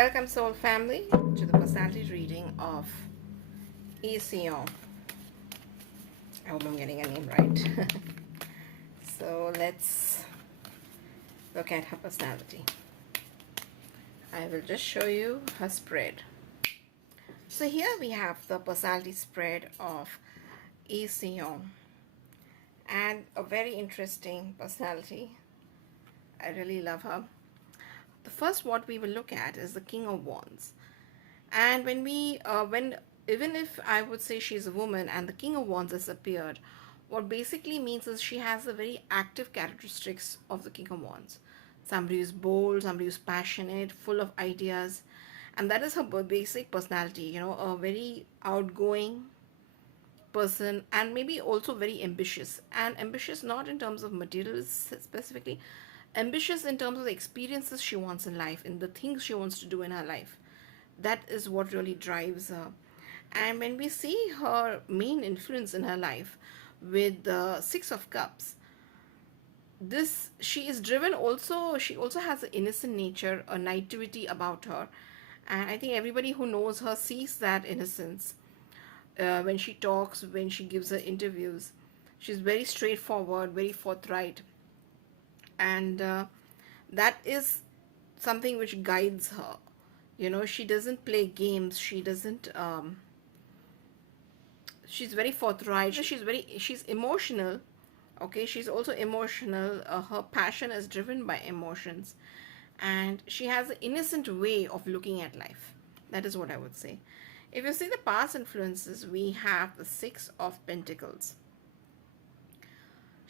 Welcome, soul family, to the personality reading of Sejong. I hope I'm getting her name right. So let's look at her personality. I will just show you her spread. So here we have the personality spread of Sejong, and a very interesting personality. I really love her. The first what we will look at is the King of Wands. And when even if I would say she's a woman and the King of Wands has appeared, what basically means is she has the very active characteristics of the King of Wands. Somebody who's bold, somebody who's passionate, full of ideas, and that is her basic personality. A very outgoing person, and maybe also very ambitious. And ambitious not in terms of materials specifically, ambitious in terms of the experiences she wants in life, in the things she wants to do in her life. That is what really drives her. And when we see her main influence in her life with the Six of Cups, this she is driven also, she also has an innocent nature, a naivety about her. And I think everybody who knows her sees that innocence when she talks, when she gives her interviews. She's very straightforward, very forthright, and that is something which guides her. She doesn't play games. She doesn't she's very forthright. She's emotional. Okay, she's also emotional. Her passion is driven by emotions, and she has an innocent way of looking at life. That is what I would say. If you see the past influences, we have the Six of Pentacles.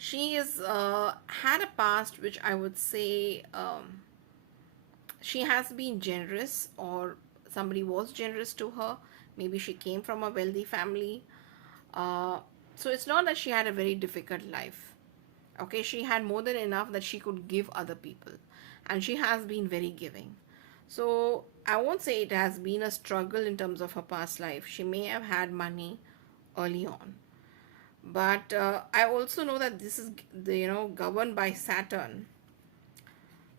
She is had a past which I would say she has been generous, or somebody was generous to her. Maybe she came from a wealthy family. So it's not that she had a very difficult life. Okay, she had more than enough that she could give other people, and she has been very giving. So I won't say it has been a struggle in terms of her past life. She may have had money early on, but I also know that this is governed by Saturn.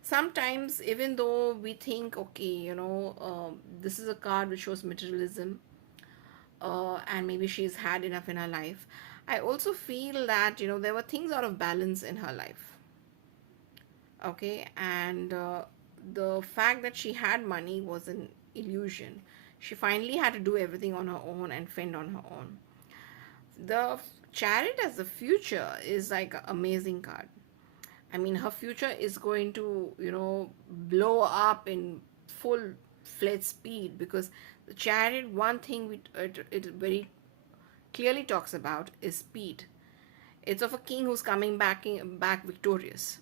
Sometimes, even though we think, okay, this is a card which shows materialism, and maybe she's had enough in her life, I also feel that there were things out of balance in her life. Okay, and the fact that she had money was an illusion. She finally had to do everything on her own and fend on her own. The Chariot as the future is like an amazing card. I mean, her future is going to, blow up in full fledged speed, because the Chariot, one thing it very clearly talks about is speed. It's of a king who's coming back victorious.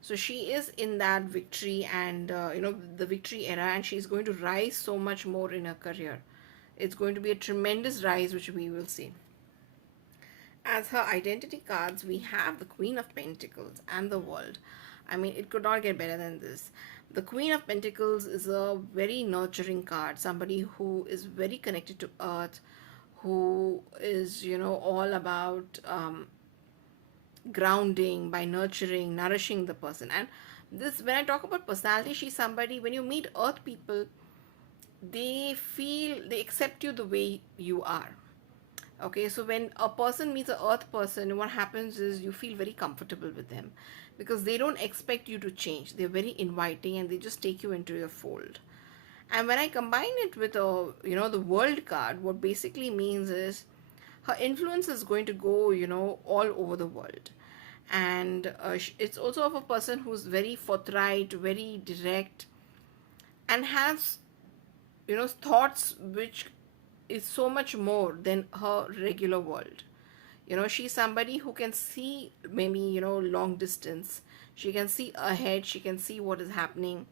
So she is in that victory, and the victory era, and she's going to rise so much more in her career. It's going to be a tremendous rise, which we will see. As her identity cards, we have the Queen of Pentacles and the World. I mean, it could not get better than this. The Queen of Pentacles is a very nurturing card, somebody who is very connected to earth, who is, all about grounding by nurturing, nourishing the person. And this, when I talk about personality, she's somebody, when you meet earth people, they accept you the way you are. Okay, so when a person meets an earth person, what happens is you feel very comfortable with them, because they don't expect you to change. They're very inviting, and they just take you into your fold. And when I combine it with the World card, what basically means is her influence is going to go all over the world. And it's also of a person who's very forthright, very direct, and has thoughts which is so much more than her regular world. She's somebody who can see maybe long distance. She can see ahead. She can see what is happening.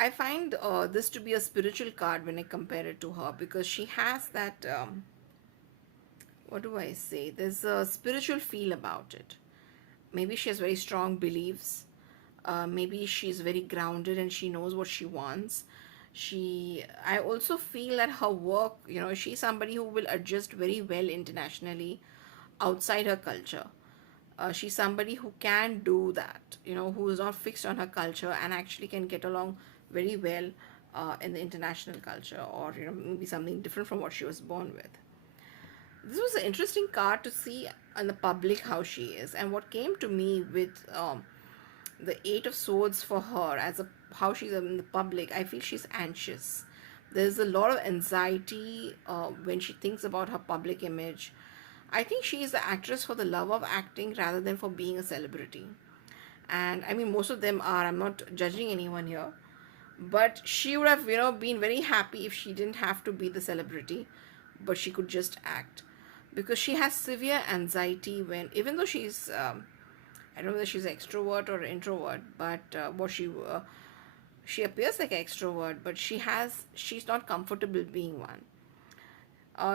I find this to be a spiritual card when I compare it to her, because she has that what do I say, there's a spiritual feel about it. Maybe she has very strong beliefs. Maybe she's very grounded and she knows what she wants. I also feel that her work, she's somebody who will adjust very well internationally outside her culture. She's somebody who can do that, who is not fixed on her culture and actually can get along very well in the international culture, or maybe something different from what she was born with. This was an interesting card to see in the public how she is, and what came to me with the Eight of Swords for her as a how she's in the public. I feel she's anxious. There's a lot of anxiety when she thinks about her public image. I think she is the actress for the love of acting rather than for being a celebrity. And I mean, most of them are. I'm not judging anyone here, but she would have been very happy if she didn't have to be the celebrity, but she could just act, because she has severe anxiety when, even though she's I don't know whether she's an extrovert or introvert, but what she appears like an extrovert, but she's not comfortable being one.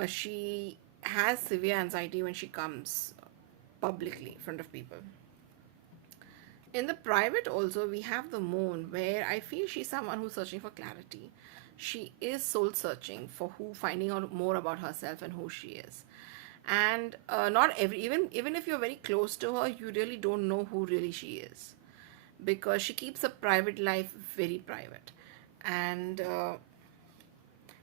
She has severe anxiety when she comes publicly in front of people. In the private also, we have the moon, where I feel she's someone who's searching for clarity. She is soul searching for finding out more about herself and who she is. And not every even if you're very close to her, you really don't know who really she is, because she keeps her private life very private. And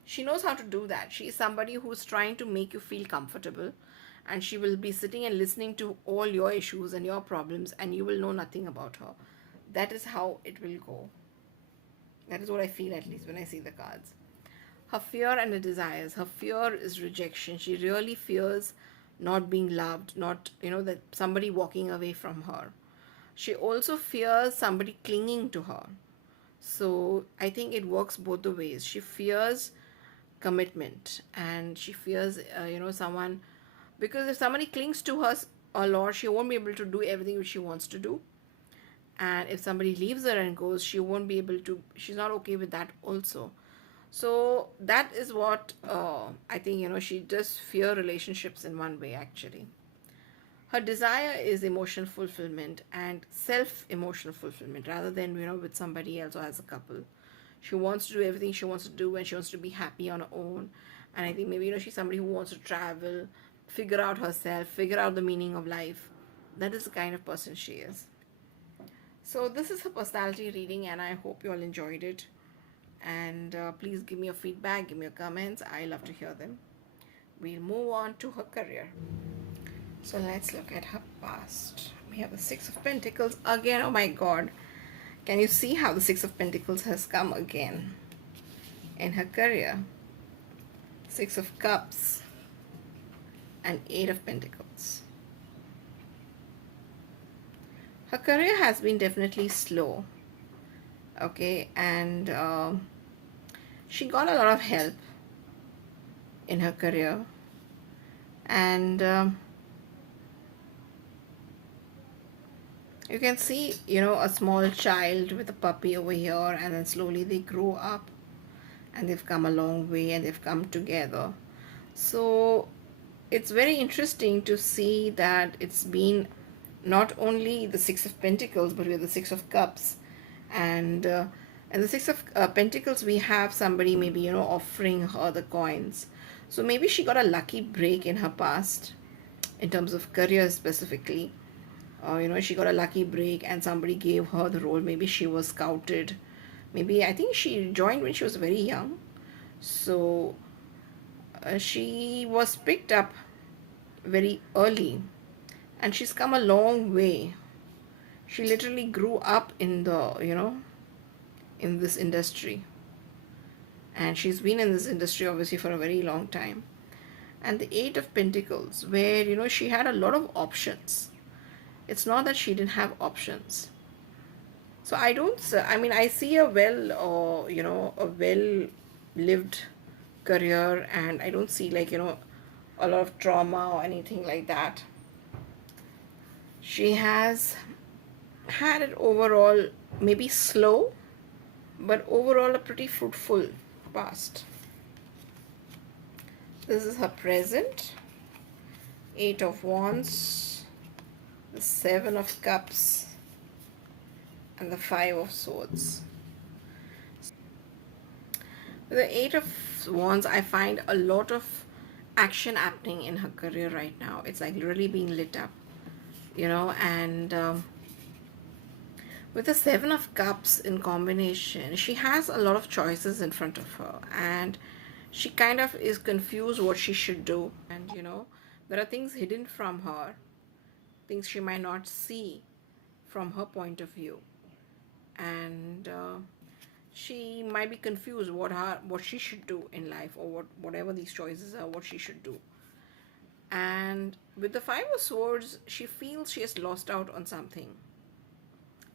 she knows how to do that. She is somebody who's trying to make you feel comfortable, and she will be sitting and listening to all your issues and your problems, and you will know nothing about her. That is how it will go. That is what I feel, at least when I see the cards. Her fear and her desires. Her fear is rejection. She really fears not being loved, not, that somebody walking away from her. She also fears somebody clinging to her. So I think it works both the ways. She fears commitment, and she fears, someone, because if somebody clings to her a lot, she won't be able to do everything which she wants to do. And if somebody leaves her and goes, she won't be able to, she's not okay with that also. So that is what I think, she does fear relationships in one way, actually. Her desire is emotional fulfillment and self emotional fulfillment, rather than, with somebody else or as a couple. She wants to do everything she wants to do, and she wants to be happy on her own. And I think maybe, she's somebody who wants to travel, figure out herself, figure out the meaning of life. That is the kind of person she is. So this is her personality reading, and I hope you all enjoyed it. And please give me your feedback, give me your comments. I love to hear them. We'll move on to her career. So let's look at her past. We have the Six of Pentacles again. Oh my God. Can you see how the Six of Pentacles has come again in her career? Six of Cups and Eight of Pentacles. Her career has been definitely slow. Okay, and she got a lot of help in her career, and you can see, a small child with a puppy over here, and then slowly they grow up, and they've come a long way, and they've come together. So it's very interesting to see that it's been not only the Six of Pentacles, but with the Six of Cups. And the Six of Pentacles, we have somebody maybe, offering her the coins. So maybe she got a lucky break in her past, in terms of career specifically. She got a lucky break and somebody gave her the role. Maybe she was scouted. Maybe, I think she joined when she was very young. So she was picked up very early, and she's come a long way. She literally grew up in in this industry, and she's been in this industry obviously for a very long time. And the Eight of Pentacles, where she had a lot of options. It's not that she didn't have options. So I see a well lived career, and I don't see a lot of trauma or anything like that. She has had it overall maybe slow, but overall a pretty fruitful past. This is her present. Eight of Wands, the Seven of Cups, and the Five of Swords. With the Eight of Wands, I find a lot of action happening in her career right now. It's like really being lit up. and with the Seven of Cups in combination, she has a lot of choices in front of her, and she kind of is confused what she should do. And there are things hidden from her, things she might not see from her point of view, and she might be confused what she should do in life, or whatever these choices are, what she should do. And with the Five of Swords, she feels she has lost out on something.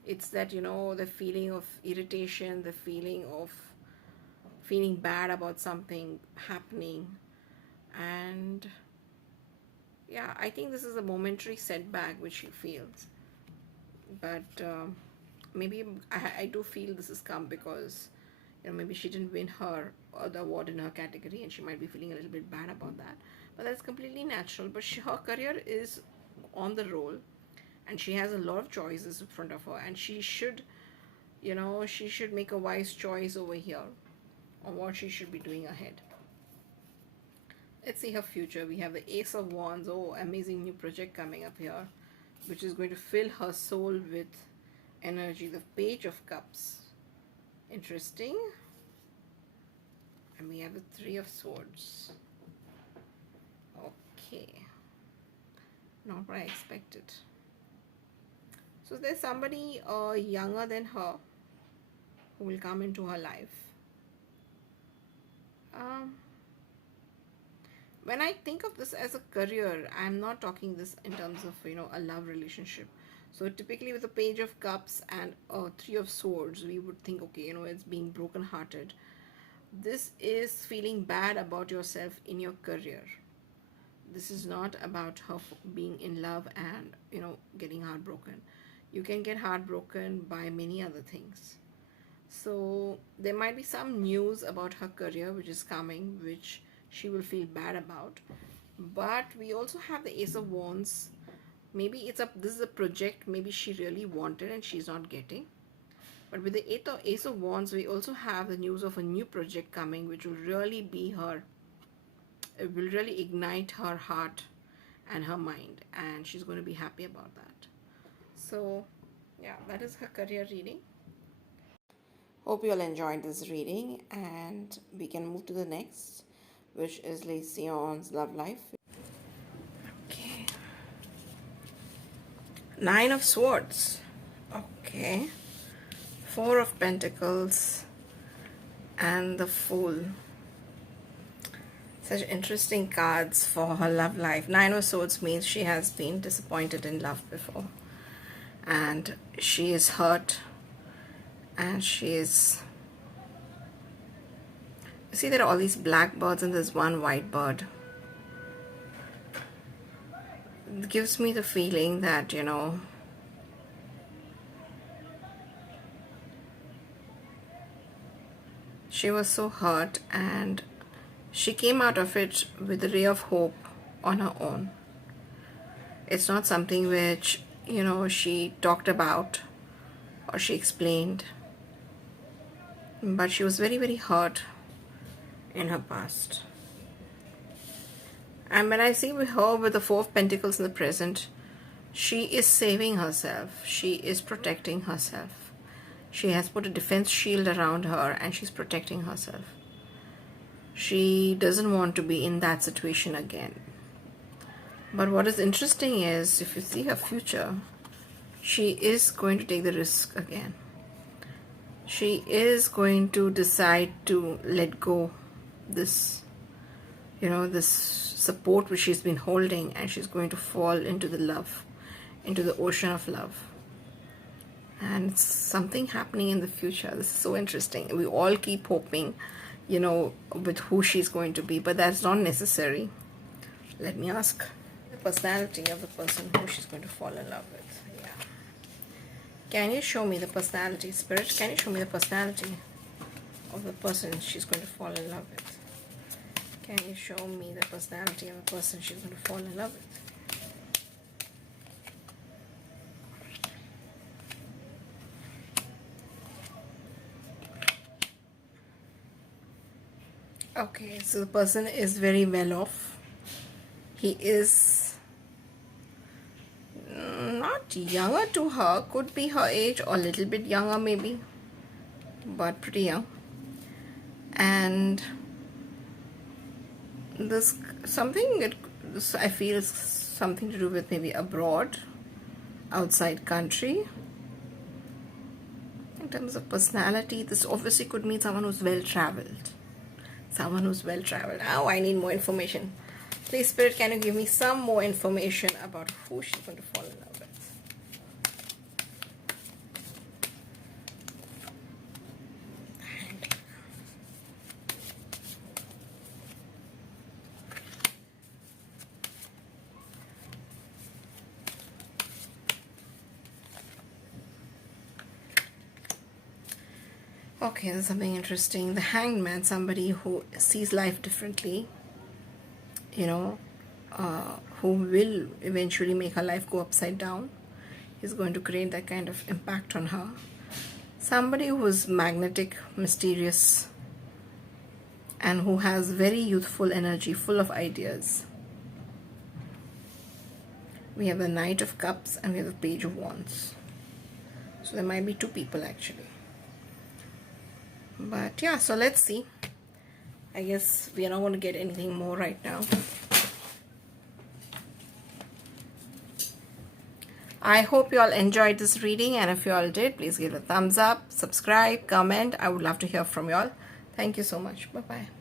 It's that, the feeling of irritation, the feeling of feeling bad about something happening. And yeah, I think this is a momentary setback which she feels. But maybe I do feel this has come because, maybe she didn't win her or the award in her category, and she might be feeling a little bit bad about that. But that's completely natural. But her career is on the roll, and she has a lot of choices in front of her, and she should make a wise choice over here on what she should be doing ahead. Let's see her future. We have the Ace of Wands. Oh, amazing new project coming up here, which is going to fill her soul with energy. The Page of Cups. Interesting. And we have the Three of Swords. Okay. Not what I expected. So there's somebody younger than her who will come into her life. When I think of this as a career, I'm not talking this in terms of a love relationship. So typically with the Page of Cups and Three of Swords, we would think, okay, it's being broken-hearted. This is feeling bad about yourself in your career. This is not about her being in love and getting heartbroken. You can get heartbroken by many other things. So there might be some news about her career which is coming, which she will feel bad about. But we also have the Ace of Wands. Maybe this is a project maybe she really wanted and she's not getting. But with the Ace of Wands, we also have the news of a new project coming, which will really be her. It will really ignite her heart and her mind, and she's going to be happy about that. So yeah, that is her career reading. Hope you all enjoyed this reading, and we can move to the next, which is Sejong's love life. Okay. Nine of Swords. Okay. Four of Pentacles and the Fool. Such interesting cards for her love life. Nine of Swords means she has been disappointed in love before, and she is hurt, and she is, you see there are all these black birds and there's one white bird. It gives me the feeling that she was so hurt, and she came out of it with a ray of hope on her own. It's not something which she talked about or she explained, but she was very, very hurt in her past. And when I see her with the Four of Pentacles in the present, she is saving herself. She is protecting herself. She has put a defense shield around her, and she's protecting herself. She doesn't want to be in that situation again. But what is interesting is, if you see her future, she is going to take the risk again. She is going to decide to let go this, this support which she's been holding, and she's going to fall into the love, into the ocean of love. And it's something happening in the future. This is so interesting. We all keep hoping, with who she's going to be, but that's not necessary. Let me ask the personality of the person who she's going to fall in love with. Yeah. Can you show me the personality, Spirit? Can you show me the personality of the person she's going to fall in love with? Can you show me the personality of the person she's going to fall in love with? Okay, so the person is very well off. He is younger to her, could be her age or a little bit younger maybe, but pretty young. And this I feel is something to do with maybe abroad, outside country. In terms of personality, this obviously could mean someone who's well traveled. Now I need more information. Please, Spirit, can you give me some more information about who she's going to fall in love with? Okay, there's something interesting. The Hanged Man, somebody who sees life differently, you know, who will eventually make her life go upside down. Is going to create that kind of impact on her. Somebody who is magnetic, mysterious, and who has very youthful energy, full of ideas. We have the Knight of Cups and we have the Page of Wands. So there might be two people actually. But yeah, so let's see. I guess we are not going to get anything more right now. I hope you all enjoyed this reading, and if you all did, please give it a thumbs up, subscribe, comment. I would love to hear from you all. Thank you so much. Bye-bye.